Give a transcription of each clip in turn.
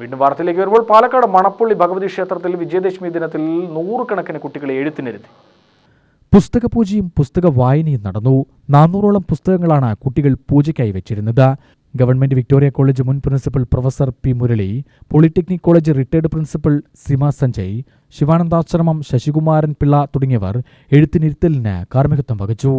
വീണ്ടും വാർത്തയിലേക്ക് വരുമ്പോൾ പാലക്കാട് മണപ്പള്ളി ഭഗവതി ക്ഷേത്രത്തിൽ വിജയദശമി ദിനത്തിൽ നൂറുകണക്കിന് കുട്ടികളെ എഴുത്തിനിരുത്തി. പുസ്തക പൂജയും പുസ്തക വായനയും നടന്നു. 400ഓളം പുസ്തകങ്ങളാണ് കുട്ടികൾ പൂജയ്ക്കായി വെച്ചിരുന്നത്. ഗവൺമെന്റ് വിക്ടോറിയ കോളേജ് മുൻ principal professor P Murali, polytechnic college retired principal Sima Sanjay, Sivanandashramam Sasikumaran Pillai തുടങ്ങിയവർ എഴുത്തിനിരുത്തലിന് കാർമ്മികത്വം വഹിച്ചു.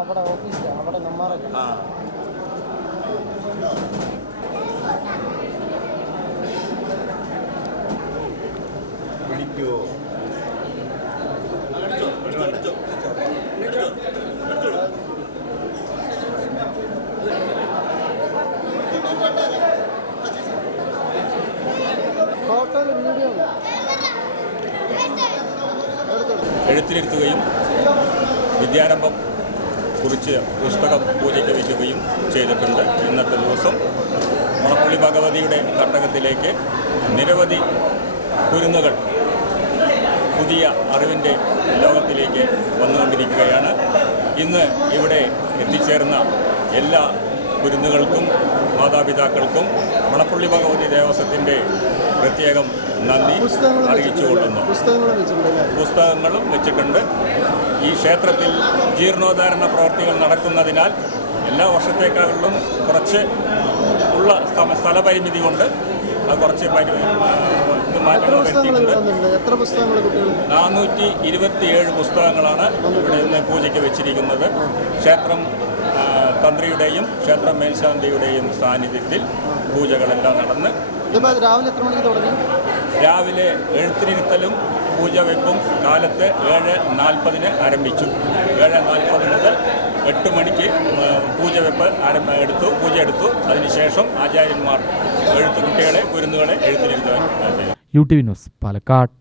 അവിടെ ഓഫീസിൽ അവിടെ നമ്മാറ എഴുത്തിനിരുത്തുകയും വിദ്യാരംഭം കുറിച്ച് പുസ്തകം പൂജയ്ക്ക് വയ്ക്കുകയും ചെയ്തിട്ടുണ്ട്. ഇന്നത്തെ ദിവസം മണപ്പള്ളി ഭഗവതിയുടെ തട്ടകത്തിലേക്ക് നിരവധി കുരുന്നുകൾ പുതിയ അറിവിൻ്റെ ലോകത്തിലേക്ക് വന്നുകൊണ്ടിരിക്കുകയാണ്. ഇന്ന് ഇവിടെ എത്തിച്ചേർന്ന എല്ലാ കുരുന്നുകൾക്കും മാതാപിതാക്കൾക്കും മണപ്പള്ളി ഭഗവതി ദേവസ്വത്തിൻ്റെ പ്രത്യേകം നന്ദി അറിയിച്ചുകൊള്ളുന്നു. പുസ്തകങ്ങളും വെച്ചിട്ടുണ്ട്. ഈ ക്ഷേത്രത്തിൽ ജീർണോദ്ധാരണ പ്രവർത്തികൾ നടക്കുന്നതിനാൽ എല്ലാ വർഷത്തേക്കാളും കുറച്ച് ഉള്ള സ്ഥലപരിമിതി കൊണ്ട് അത് കുറച്ച് മാറ്റങ്ങൾ വരുത്തിയിട്ടുണ്ട്. 427 പുസ്തകങ്ങളാണ് ഇവിടെ നിന്ന് പൂജയ്ക്ക് വെച്ചിരിക്കുന്നത്. ക്ഷേത്രം തന്ത്രിയുടെയും ക്ഷേത്ര മേൽശാന്തിയുടെയും സാന്നിധ്യത്തിൽ പൂജകളെല്ലാം നടന്ന് രാവിലെ എത്ര മണിക്ക് തുടങ്ങി? രാവിലെ എഴുത്തിനിരുത്തലും പൂജവെപ്പും കാലത്ത് 7:40 ആരംഭിച്ചു. 7:40 മുതൽ 8 മണിക്ക് പൂജ എടുത്തു. അതിനുശേഷം ആചാര്യന്മാർ കുട്ടികളെ കുരുന്നുകളെ എഴുത്തിനിരുത്താൻ. UTV news Palakkad.